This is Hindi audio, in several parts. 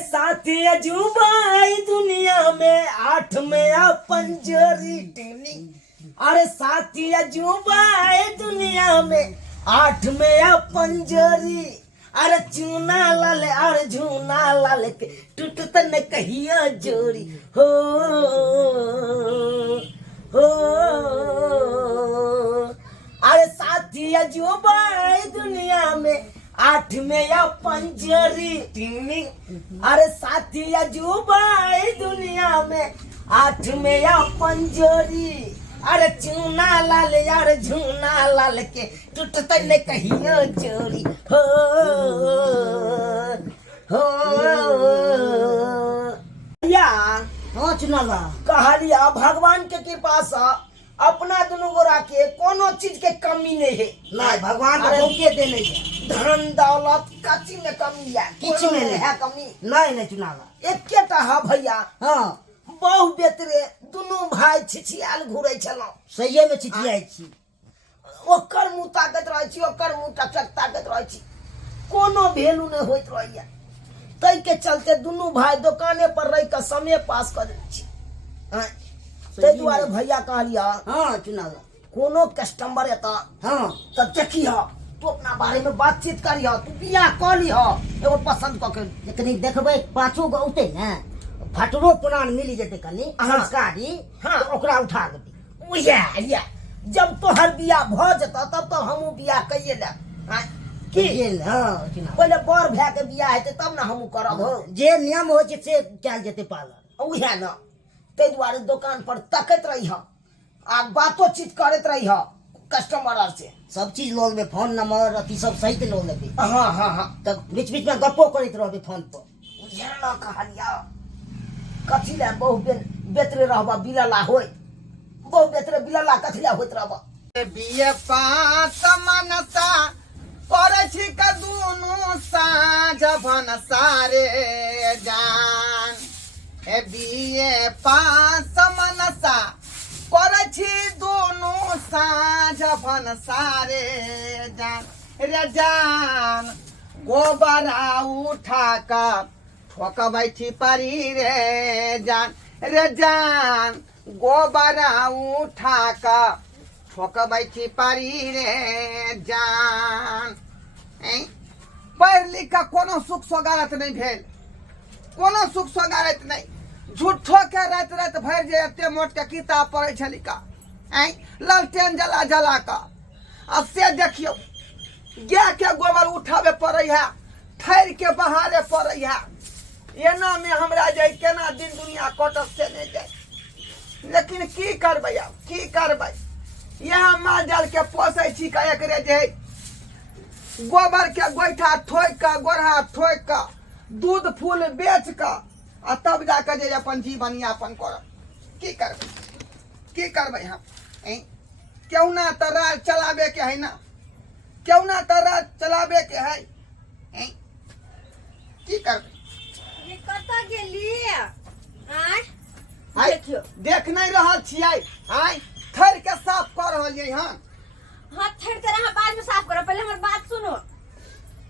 साथी अजूबा दुनिया में 8 में अपन जोरी टिनी। अरे साथी अजूबा दुनिया में 8 में अपन जोरी। अरे चूना लाल अरे झूना लाल के टूटत न कहिया जोरी हो हो। अरे साथी अजूबा दुनिया में 8 में अपन जोरी टिनी। अरे साथी अजूबा दुनिया में 8 में अपन जोरी। अरे चूना लाल यार झूना लाल के टूटत न कहियो जोरी हो हो। या हाँ चुनाला कहलिया भगवान के कृपा से अपना दुनू गोरा के कोनो चीज के कमी नहीं है। नहीं भगवान तो बहुते दे नहीं है। धन दौलत कची में कमी है किछ में नहीं है कमी नहीं चुनाला एकेटा है भैया। हाँ बहु बेतरे दुनू भाई छिछियाल घुरै छलौ। सही में चिटियाई छी। ओकर मुंह ताकत रहै छी ओकर मुंह टक ताकत रहै छी कोनो भेलू नहीं होइत रहैया। तै के चलते दुनू भाई दुकाने पर रह के समय पास कर दै छी। तै दुआरे भैया कहलिया हाँ चुनाला कोनो कस्टमर एता हाँ त देखिह तू अपना बारे में बातचीत करिह तू बियाह क लिह एगो पसंद क के। लेकिन देखबै पाँचो गो औते ने फटरो पुरान मिली जेते कनी हाँ। संस्कारी हाँ। तो ओकरा उठा देबी। ओया जब तोहर बियाह भ जता तब तो हमहू बियाह कइए ले की हाँ चुनाला पहले बर भै के बियाह हेतै तब ना हमहू करब हो। जे नियम हो से चल जेते पालन। उहे न तै दुआरे दुकान पर तकत रही आ बातो चीत करत रही कस्टमर से। सब चीज लो लेबे फोन नंबर अथी सब सहित लो लेबे। हाँ हाँ हाँ तब बीच बीच में गप्पो करैत रहबे फोन पर। उहे न कहलिया कथी ले बहु बेतरे रहबा बिलला होय बहु बेतरे बिलला कथी ले होइत रहबा। बिये पास मनसा करे छी का दुनु साँझ भनसारे जान। ए बिये पास मनसा करे छी दुनु साँझ भनसारे जान। रे जान गोबरा उठा का ठोकबै छी परी रे जान। रे जान गोबरा उठा का ठोकबै छी परी रे जान। पढ़ लिख के कोनो सुख सोगारत नहीं भेल कोनो सुख सोगारत नहीं। झूठो के रात रात भर जे एते मोट के किताब पढ़े छली का लालटेन जला जला का। अब से देखियो गाय के गोबर उठावे पड़े है ठहर के बहारे पड़े है। एना में हमरा जाए केना दिन दुनिया कटत से नहीं जाए। लेकिन की करबै अब की करबै यहाँ माल जाल के पोसै छी का एकरे जे गोबर के गोइठा ठोक के गोरहा ठोक के दूध फूल बेच के आ तब जाके जे अपन जीवन यापन करब। की करबै हम क्यों ना तो राज चलावे के है ना क्यों ना तो राज चलावे के है की करबै। ये कतऽ गेली आय देखियो देख नहीं रहल छियै आय थर के साफ कर रहलियै हन। हाथ थेड़ के रहा बाद में साफ करो पहले हमर बात सुनो।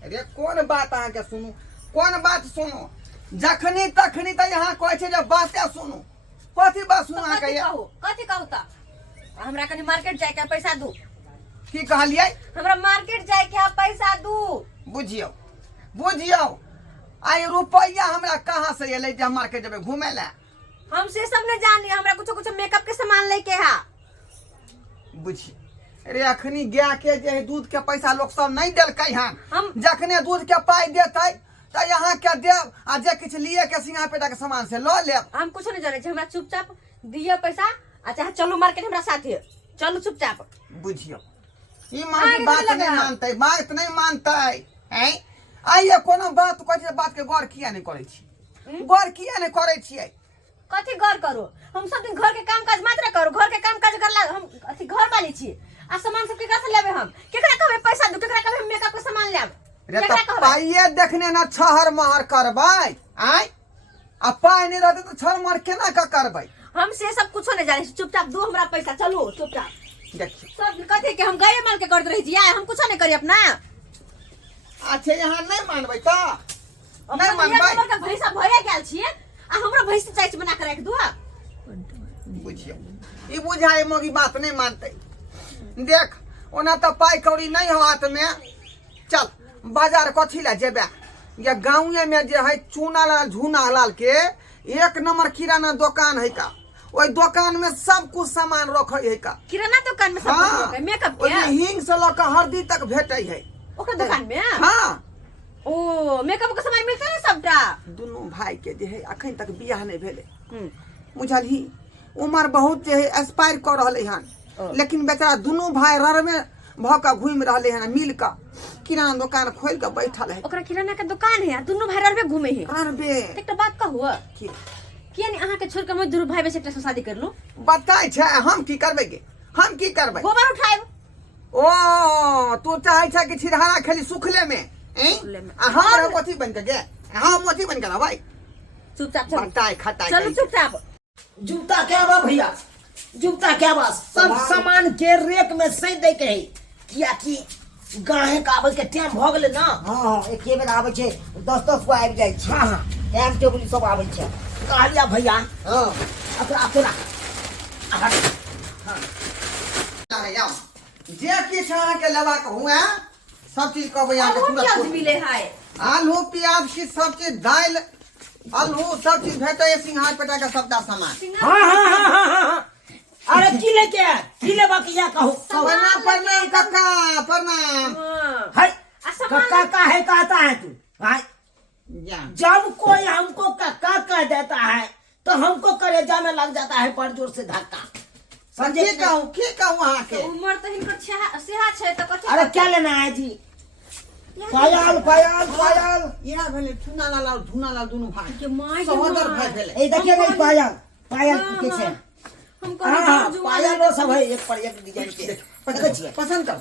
अरे कौन बात अहाँ के सुनू कौन बात सुनू जखनी तखनी तो यहाँ कहै छै जे बाते सुनू कथी बात सुनू अहाँ के कथी कहू त हमरा कनी मार्केट जाय के पैसा दू। की कहलियै हमरा मार्केट जाय के पैसा दू। बुझियौ बुझियौ आइ रुपैया हमरा कहाँ से एलै जे हम मार्केट जेबै घूमे ला। हम से सब ने जानी हमरा कुछ कुछ मेकअप के सामान लेके है। बुझियौ अरे अखनी गाय के जे दूध के पैसा लोग सब नहीं देलकै हन। हम जखने दूध के पाई देतै त यहाँ के देव आ जे किछ लिए के सिंगा पेटा के सामान से ल लेब। हम कुछ नहीं जाने छी हमरा चुपचाप दियो पैसा आ चाहे चलो मार्केट हमरा साथे चलो चुपचाप। बुझियो ई माँ बात नहीं मानते बात नहीं मानते हैं। आइए कोनो बात कहै बात के गौर किया नहीं करे छी गौर किया नहीं करे छियै। कथी गौर करो हम सब दिन घर के काम काज मात्र करो घर के काम काज करला हम अथी घर वाली छी आ सामान सब केकरा से लेबे हम केकरा कहबे पैसा दू केकरा कहबे मेकअप के सामान लेब। रे तो पाइए देखने ना छहर महर करबै आय आ पाई नहीं रहते तो छहर महर केना का करबै। हम से सब कुछो नहीं जाने चुपचाप दो हमरा पैसा चलो चुपचाप। देखियो सब कथी के हम गए माल के करत रही छी हम कुछो नहीं करी अपना। अच्छा यहाँ नहीं मानबै तो नहीं नहीं मानबै भैसा भई बुझियो ई बुझाए मोगी बात नहीं मानते देख ओना तो पाई कौड़ी नहीं हो हाथ में चल बाजार कथी ला जेबे या गाँव में जे है चूना लाल झूना लाल के 1 नंबर किराना दुकान है का ओई दुकान में सब कुछ सामान रखे है का किराना दुकान में सब कुछ हाँ, रखे मेकअप ओई के हिंग से लेकर हल्दी तक भेटे है ओकर दुकान में हाँ ओ मेकअप के सामान मिलता है सबटा दोनों भाई के जे है अखन तक बियाह नहीं भेले बुझलही उम्र बहुत जे है एक्सपायर कर रहले हन लेकिन बेचारा दोनों भाई रर में भका घूम रहले हन मिल का किराना दुकान खोल के बैठल है ओकरा किराना के दुकान है दोनों भाई रर में घूमे है रर बे एकटा बात कहू किया नहीं अहाँ के छोड़ के मैं दुनू भाई में से एकटा से शादी कर लूं बताए छै हम की करबै गे हम की करबै गोबर उठाएब ओ तू चाहे छै कि छिरहारा खेली सुखले में सुखले में। हम कथी बन के गे हम मोती बन के भाई चुपचाप चलो बताए खटाई चलो चुपचाप जूता क्या बा भैया जूता क्या बा सब सामान के रेक में सही दे के है किया कि गाहे का आबे के टाइम भ गेले ना हाँ एके बेर आबै छै 10 को आबि जाइ छै हाँ टाइम टेबल सब आबै छै कहलिया भैया हाँ अपना अपना जे किछ अहाँ के लेबा के हुए सब चीज कहबै अहाँ के और क्या तुरंत मिले है आलू प्याज की सब चीज दाल आलू सब चीज भेटे सिंघार पेटा का सबटा सामान हाँ हाँ हाँ हाँ हाँ अरे किले के किले बाकी या कहू प्रणाम प्रणाम काका प्रणाम है सामान काका है कहता है तू भाई जा जब कोई हमको काका कह देता है तो हमको कलेजा में लग जाता है पर जोर से धक्का समझे के कहूँ अहाँ के उम्र तो हिनकर सेहा छै त कथि अरे क्या लेना है जी पायल पायल पायल यह भेले चूना लाल धुना लाल दोनों भाई के माय के सहोदर माय। भाई भेले ए देखिए नहीं पायल पायल के छै हम हाँ हाँ कहै पायल वो सब है एक पर एक डिजाइन के देखो छिए पसंद कर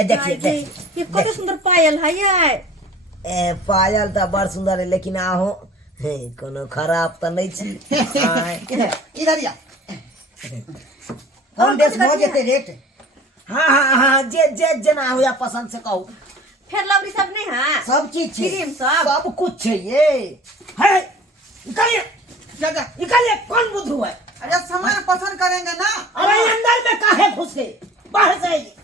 ए देखिए देखिए ये कते सुंदर पायल है ये ए पायल तो बड़ सुंदर है लेकिन आहो हे कोनो खराब तो नहीं छी हाँ, इधर या हम देश हो जेते रेट हाँ हाँ हाँ जे जे जना हुआ पसंद से कहू फेर लवरी सब नहीं है सब चीज छै क्रीम सब सब कुछ चाहिए है निकालिए जा जा निकालिए कौन बुद्धू है अरे सामान पसंद करेंगे ना अरे अंदर में काहे घुस गए बाहर से आइए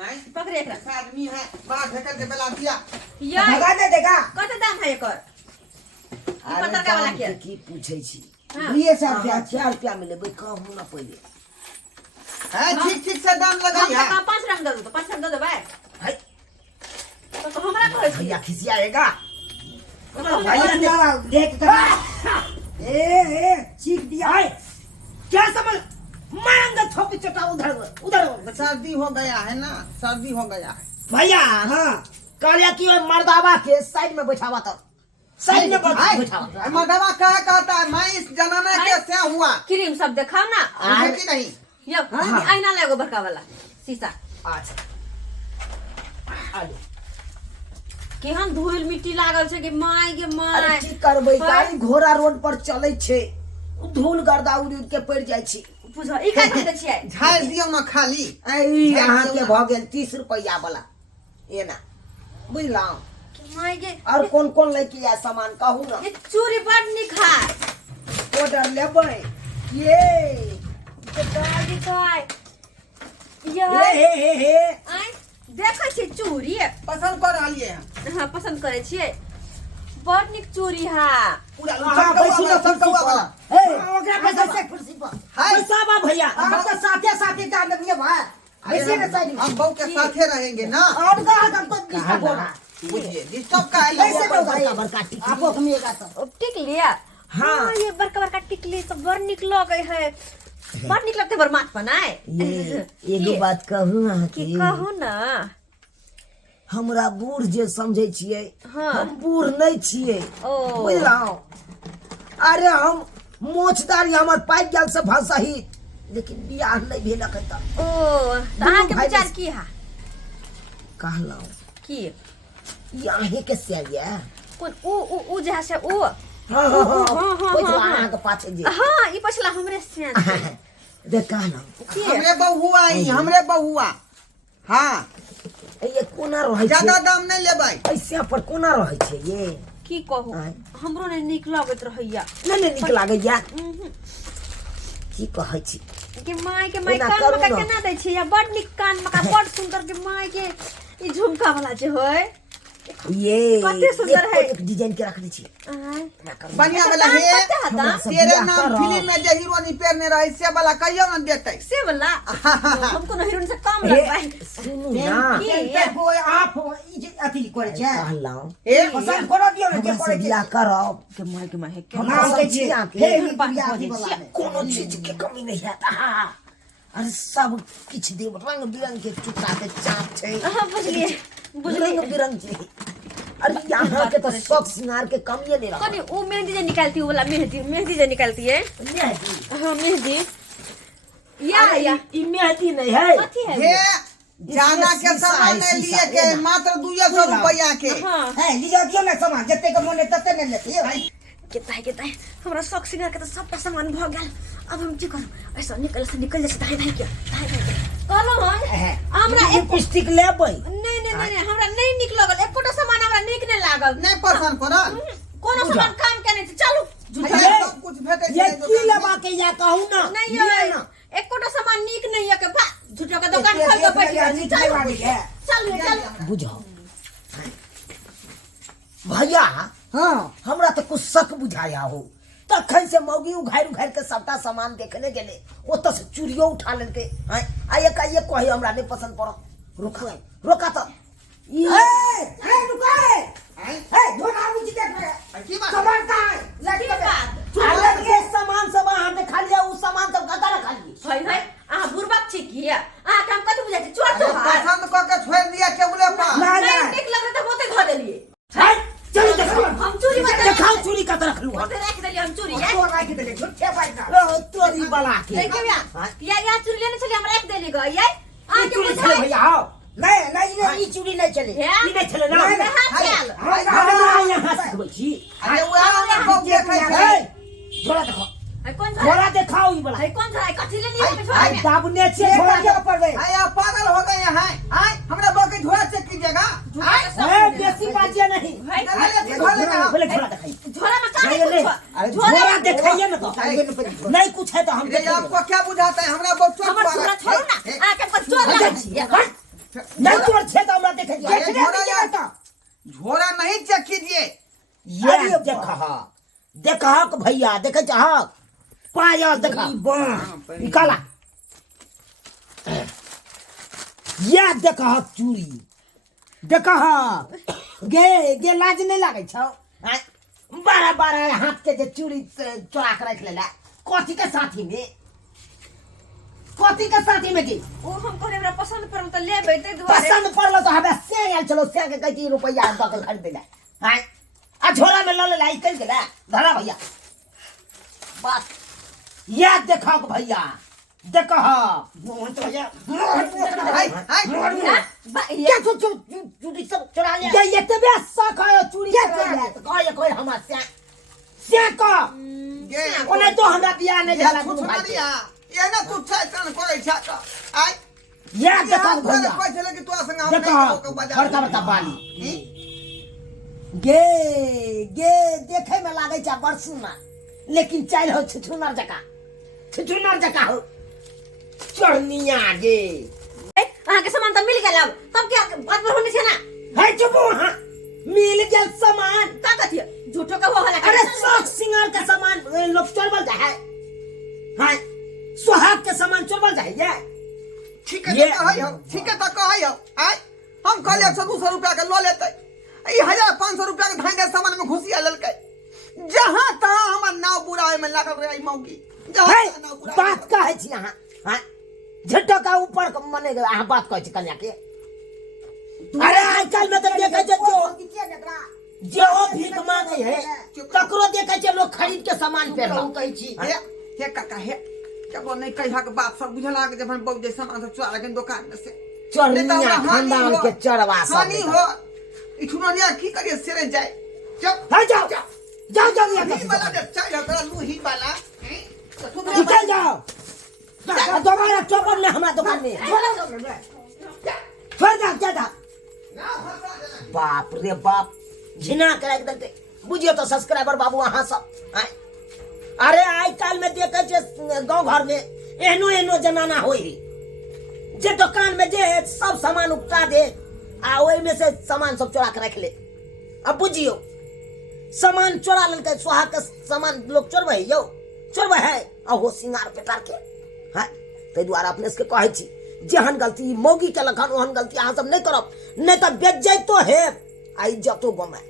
हैं? पकड़े एकरा ऐसा आदमी है बड़ा ढेकर के बेला दिया ये भगा दे देगा कते दाम है एकर अरे पतरका वाला दाम के? के की पूछे छी हाँ। 2,000 रुपया मिले कहू ना पहले है ठीक ठीक से दाम लगाई है हम 5 रंग दे दो 5 रंग दे देबै है तो हमरा कहै छी भैया खिसियाएगा भैया देख कर ए चीख दिया है क्या समझ मारेंगे थोपी चटा उधर उधर सर्दी हो गया है ना सर्दी हो गया है भैया हाँ कहलिया कि ओए मर्दावा के साइड में बैठावा तो साइड में बैठावा मर्दवा क्या कहता है मैं इस जमाने के से हुआ क्रीम सब देखाओ ना है कि नहीं ये आईना लेगो बड़का वाला शीशा अच्छा आलू केहन धूल मिट्टी लागल छै कि माय गे अरे माय की करबै गाड़ी घोड़ा रोड पर चलै छै धूल गर्दा उड़ उड़ के पड़ जाइ छै बुझ ई का कहै छियै झाड़ दियो ना खाली अहाँ के भ गेल 30 रुपया वाला एना बुझलौ माय गे और कौन कौन लेके आए सामान कहू ना ये चूड़ी बड़ निक है ऑर्डर लेबै ये दादी काय हे हे हे आइ देखै छी चूड़ी पसंद कर रहलिए हैं हाँ पसंद करे छियै बड़ निक चूड़ी है पूरा हाँ, पैसा वाला, लटकौआ वाला हे ओकरा पैसा से कुर्सी पर पैसा बा भैया हम तो साथे साथे जा लेंगे भाई ऐसे ना साइड में हम बहू के साथे रहेंगे ना और का हम तो डिस्टर्ब हो रहा बुझिए डिस्टर्ब का कैसे है तो भाई बड़का टिक आपको घूमिएगा तो टिक लिया हाँ। ये बड़का बड़का टिकली सब बड़ निक लगे है बड़ निक लगते बड़ माथ बनाए ये एगो बात कहू अहाँ की के कहू ना हमरा बूढ़ जे समझे छियै हाँ। हम बूढ़ नहीं छियै ओ बुझलौ अरे हम मोछदारी हमर पाइक गेल से भसही लेकिन बियाह नहीं भेल अखन तक ओ तो अहाँ के भाई विचार बस- की है कहलौ की ई अहीं के से ये कोन उ जे है से उ हाँ हाँ हाँ हाँ, हाँ, पैसा हाँ। अहाँ के पाछे जे हाँ ई पछला हमरे से देख कहलौ की हमरे बहुआ ही हमरे बहुआ हाँ ये कोना रहै छै ज्यादा दाम नहीं लेबै ऐसे पर कोना रहै छै ये की कहू आय। हमरो नहीं निक लगत रहैया नहीं नहीं निक लागे या की कहै छी कि माय के माय एना कान करू मका न। केना दै छी या बड निक कान मका बड सुंदर के माय के ई झुमका वाला जे होय ये कते सुंदर है। एक डिजाइन के रख दी छी आय बढ़िया वाला दाम हे कते हता हमरा सब तेरे बियाह नाम करब। फिल्म में जे हीरोनी पेरने रही से वाला कहियो न देतै से वाला हमको न हीरोइन से कम हे, लगता है सुनू ना की आप अथी करे छै कहलौं ए पसंद करो दियो ने हमरा जे से करे बियाह छै करब के माय के हम नाम कहै के छी छी अहाँके हे बात बियाह बजै वाला छियै। में कोनो चीज के कमी नहीं है अरे सब किछ देव रंग बिरंग के चुका के चाँद छै हां बुझलिए रंग बुझलिए बिरंग छै अरे यहाँ के तो शौक श्रृंगार के कमिए नहीं रहा कनी वो मेहंदी जे निकालती है वो वाला मेहंदी जे निकालती है हां मेहंदी या ई मेहदी नहीं है कथी है हे वो? जाना के शीशा है, सामान नहीं शीशा, लिए के ये ना। मात्र 200 रुपया के हां है लियो दियो ना सामान जते के मोने तते ने लेते कितना है हमरा शौक सिंगार के तो सबटा सामान भ गेल अब हम की करू ऐसा निकल जैसे धाई धाई क्या कहलो हम हमरा एक लिपस्टिक लेबै नहीं हमरा नहीं निक लागल एकोटा सामान हमरा निक नहीं लागल नहीं पसंद करल कोनो सामान काम के नहीं चलू भैया सब कुछ भेटै ये छै की लेबा के या कहू ना नहीं लिअ है ना। एकोटा सामान निक नहीं है के भा झूठो के दुकान खोल के बैठ गई चल बुझाओ भैया हां हमरा तो कुछ शक बुझाया हो तखन से मौगी उघार के सबटा सामान देखने गेले ओत से चूड़ियो उठा लेलके आ एक कहे हमरा नहीं पसंद पड़ो रोका तो ए रुको ए धोना मुझे देख रहे की बात कमर का है लड़की की बात अरे के सामान सब अहाँ देखा लिया उ सामान सब कतऽ रखा लिए भाई आ बुरबक छी की आ काम कत बुझाई छी चोर तो पसंद क के छोड़ दिया टेबुले पर नहीं निक लग रहा था मोते धो देलिए चलो देखो हम चोरी मत देखाओ चूड़ी कतऽ रखलू मोते रख देलिए हम चोरी है तो राख दे झूठे पैसा तोरी बला के देखिए या चोरी लेने चली हम रख देली गई है आ के चूड़ी बुझाई चले भैया आओ नहीं ई चूड़ी नहीं चले है ई नहीं चले ना नहीं, हाथ चल हमरा यहाँ सिखबै छी अरे वो आना को देखै छै थोड़ा देखो है कौन थोड़ा देखाओ ई बला है कौन है कथी ले लिए पे आई छोड़ दाबने से ये थोड़ा क्या पड़ गए आया पागल हो गए हैं आय हमरा बके झोरा चेक कीजिएगा ए बेसी बाजिए नहीं पहले थोड़ा दिखाइए झोला में का नहीं है नहीं कुछ अरे थोड़ा दिखाइए ना तो नहीं कुछ है तो हम ये आपको क्या बुझाता है हमरा बहुत हमर झोला छोड़ो ना आ के पर चोर लगा छी नहीं तोड़ छे तो हमरा देखे झोरा नहीं चेक कीजिए ये देखा भैया देखे चाह पायल देखा निकाला ये देखा चूड़ी देखा गे लाज नहीं लागे छौ बारह बारह हाथ के जे चूड़ी चोरा के रख लेला कथी के साथी में जी ओ हम कोने हमरा पसंद पड़ल त लेबै ते दुआरे पसंद पड़लो तो हमें से आयल चलो से के कई रुपया दकल खरीद देला हां आ झोरा में ल ले लाई कल गेला धरा भैया बात याद देखा भैया देखा क्या चूड़ी सब चुरा लिया ये तबे शक है चूड़ी चुरा लिया तो कहे हमरा से का ओने तो हमरा बियाह नहीं या भेला तू दुनू भाई के। छोड़िया ये ना तू छै कान करे छै त आय याद देखा भैया कोइ चले कि तू संग हम देखा बड़का बड़का बाली गे देखे में लागे छै बड़ सुंदर लेकिन चाल हो छुछुनर जका हो चढ़निया गे अहाँ के सामान त मिल गेल अब तब क्या बात पर होने छै ना है चुप हां मिल गेल सामान का कथी झूठो के हो हला अरे शौक सिंगार का सामान लोग चोरबल जा है हां सुहाग के सामान चोरबल जा है ठीक है तो कहै हो ठीक है तो कहै हो आय हम कहले 100-200 रुपया के ल लेतै ई 1500 रुपया के धान के सामान में घुसिया लेलकै जहां तहां हमर नाव बुराए में लागल रहे मौगी है बात का है छी यहां हां झट्टो का ऊपर मने अहाँ बात कहै छी कन्या के अरे आजकल में तो देखे जो भीख मांगे है ककरो देखे छै लोग खरीद के सामान पहनल कहै छी हे काका हे केकरो नहीं कहिया के बात सब बुझला के जब बहुत जे सामान सब चुरा लेकिन दुकान में से चोरनिया खानदान के चरवा सब हानि हो ई ठुननिया की करिए सेरे जाए चुप है जाओ ही वाला दे चाय करा लू ही वाला निकल जाओ दोबारा चौपन में हमारा दुकान में छोड़ जा बाप रे बाप झिना कर एकदम बुझियो तो सब्सक्राइबर बाबू अहाँ सब आय। अरे आइ काल में देखे छे गांव घर में एहनो एहनो जनाना होई जे दुकान में जे सब सामान उपटा दे आ ओई में से सामान सब चोरा के रख ले। अब बुझियो सामान चोरा लेलकै, सोहा के सामान लोग चोरबै यौ, चोरबै है अहो सिंगार पेटार के है। तै दुआरे अपने से कहै छी जेहन गलती मौगी के लखन ओहन गलती अहाँ सब नहीं करब, नहीं तो बेइज्जतो है आ इज्जतो गमाए।